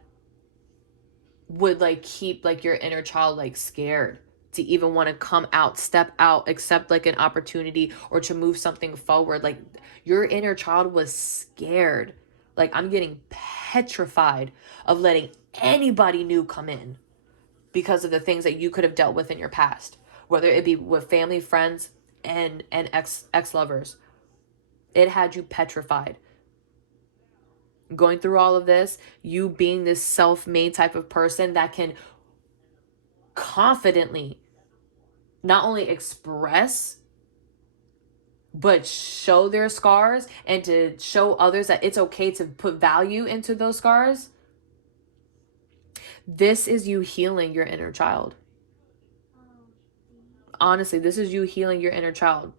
would like keep like your inner child like scared to even want to come out, step out, accept like an opportunity or to move something forward. Like your inner child was scared. Like I'm getting petrified of letting anybody new come in because of the things that you could have dealt with in your past, whether it be with family, friends, and ex-lovers. It had you petrified. Going through all of this, you being this self-made type of person that can confidently not only express but show their scars, and to show others that it's okay to put value into those scars. This is you healing your inner child. Honestly, this is you healing your inner child.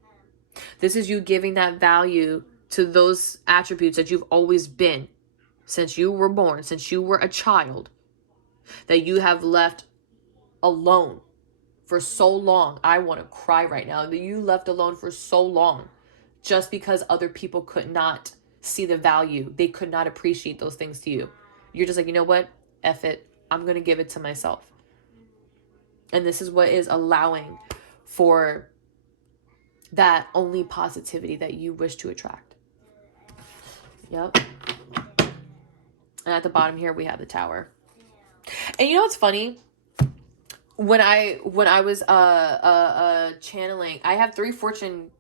This is you giving that value to those attributes that you've always been since you were born, since you were a child, that you have left alone for so long. I want to cry right now that you left alone for so long just because other people could not see the value. They could not appreciate those things to you. You're just like, you know what? F it. I'm going to give it to myself. And this is what is allowing for that only positivity that you wish to attract. Yep. And at the bottom here, we have the Tower. And you know what's funny? When I was channeling, I have 3 fortune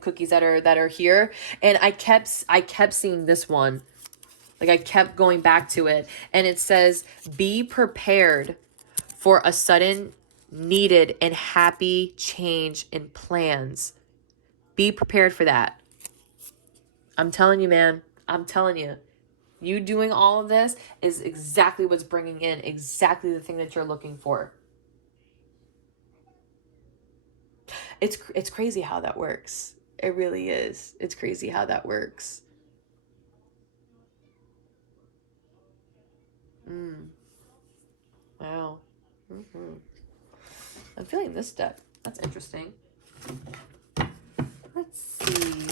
cookies that are here, and I kept seeing this one. Like, I kept going back to it, and it says, "Be prepared for a sudden, needed, and happy change in plans." Be prepared for that. I'm telling you, man. I'm telling you. You doing all of this is exactly what's bringing in exactly the thing that you're looking for. It's crazy how that works. It really is. It's crazy how that works. Wow. I'm feeling this deck. That's interesting. Let's see.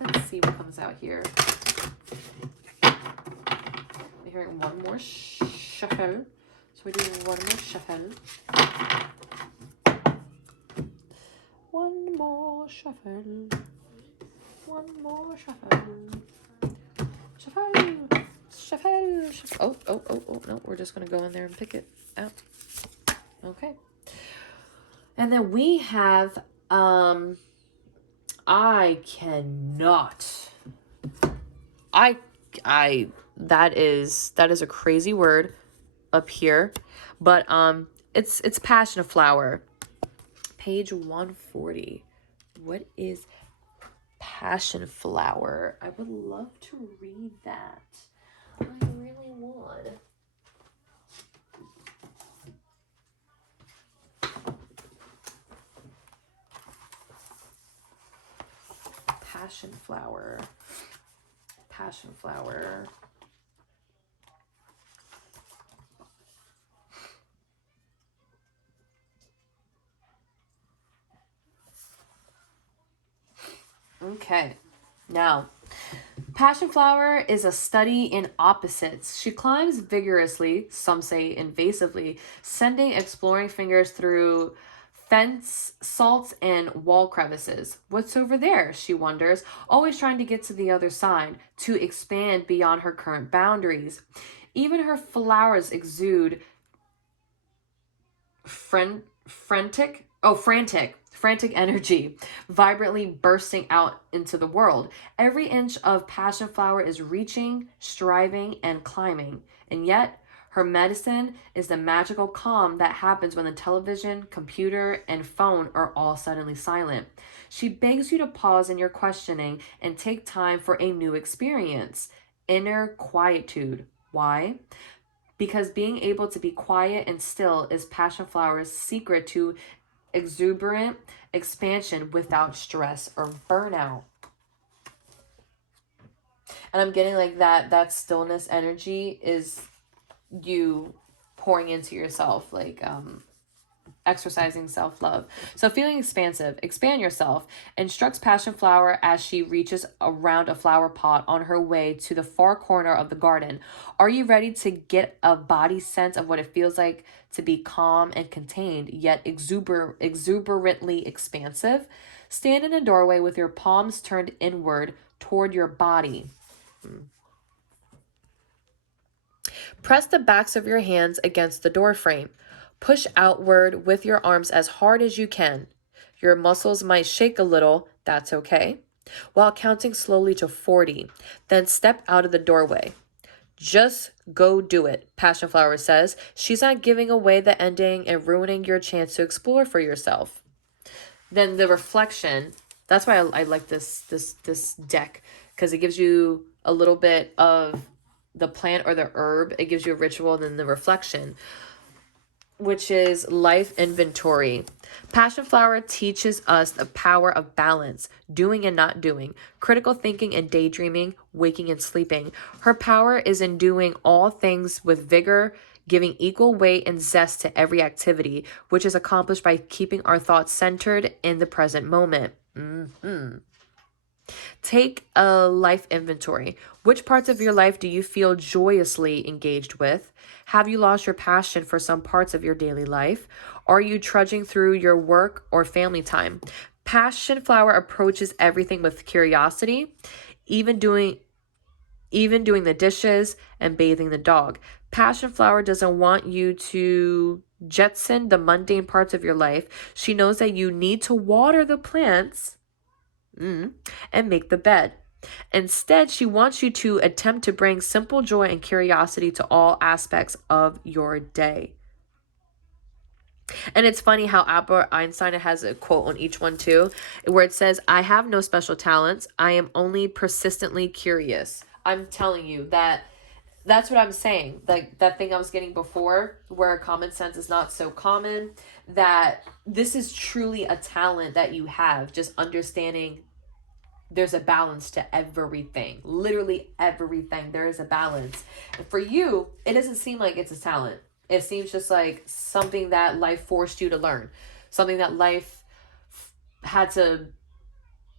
Let's see what comes out here. I'm hearing one more shuffle. So we do one more shuffle. One more shuffle. One more shuffle. Shuffle. Shuffle. Oh, no. We're just going to go in there and pick it out. Okay. And then we have, I cannot. That is a crazy word up here, but it's passion flower. Page 140. What is passion flower? I would love to read that. I really would. Passion flower. Passion flower. Okay, now, passion flower is a study in opposites. She climbs vigorously, some say invasively, sending exploring fingers through fence salts and wall crevices. What's over there, she wonders, always trying to get to the other side, to expand beyond her current boundaries. Even her flowers exude frantic energy, vibrantly bursting out into the world. Every inch of passion flower is reaching, striving, and climbing. And yet, her medicine is the magical calm that happens when the television, computer, and phone are all suddenly silent. She begs you to pause in your questioning and take time for a new experience. Inner quietude. Why? Because being able to be quiet and still is passion flower's secret to exuberant expansion without stress or burnout. And I'm getting like that stillness energy is you pouring into yourself, like exercising self-love. So feeling expansive, expand yourself, instructs passion flower as she reaches around a flower pot on her way to the far corner of the garden. Are you ready to get a body sense of what it feels like to be calm and contained, yet exuberantly expansive? Stand in a doorway with your palms turned inward toward your body. Press the backs of your hands against the door frame. Push outward with your arms as hard as you can. Your muscles might shake a little, that's okay. While counting slowly to 40, then step out of the doorway. Just go do it, Passion Flower says. She's not giving away the ending and ruining your chance to explore for yourself. Then the reflection, that's why I like this deck, because it gives you a little bit of the plant or the herb. It gives you a ritual, and then the reflection, which is life inventory. Passion flower teaches us the power of balance, doing and not doing, critical thinking and daydreaming, waking and sleeping. Her power is in doing all things with vigor, giving equal weight and zest to every activity, which is accomplished by keeping our thoughts centered in the present moment. Take a life inventory. Which parts of your life do you feel joyously engaged with? Have you lost your passion for some parts of your daily life? Are you trudging through your work or family time? Passion flower approaches everything with curiosity, even doing the dishes and bathing the dog. Passion flower doesn't want you to jetson the mundane parts of your life. She knows that you need to water the plants and make the bed. Instead, she wants you to attempt to bring simple joy and curiosity to all aspects of your day. And it's funny how Albert Einstein has a quote on each one too, where it says, "I have no special talents. I am only persistently curious." I'm telling you that's what I'm saying. Like that thing I was getting before, where common sense is not so common, that this is truly a talent that you have, just understanding there's a balance to everything. Literally everything. There is a balance. And for you, it doesn't seem like it's a talent. It seems just like something that life forced you to learn. Something that life had to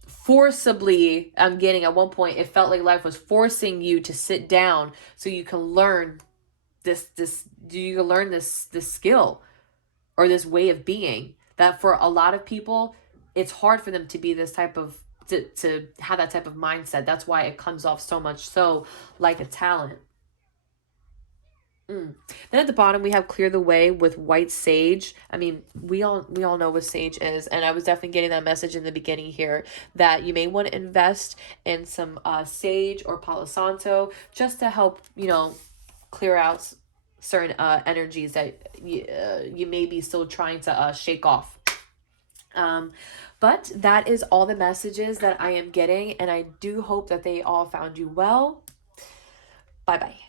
forcibly, I'm getting at one point, it felt like life was forcing you to sit down so you can learn this skill or this way of being, that for a lot of people it's hard for them to be this type of to have that type of mindset. That's why it comes off so much so like a talent. Then at the bottom we have clear the way with white sage. I mean, we all know what sage is, and I was definitely getting that message in the beginning here that you may want to invest in some sage or Palo Santo just to help clear out certain energies that you may be still trying to shake off. But that is all the messages that I am getting, and I do hope that they all found you well. Bye bye.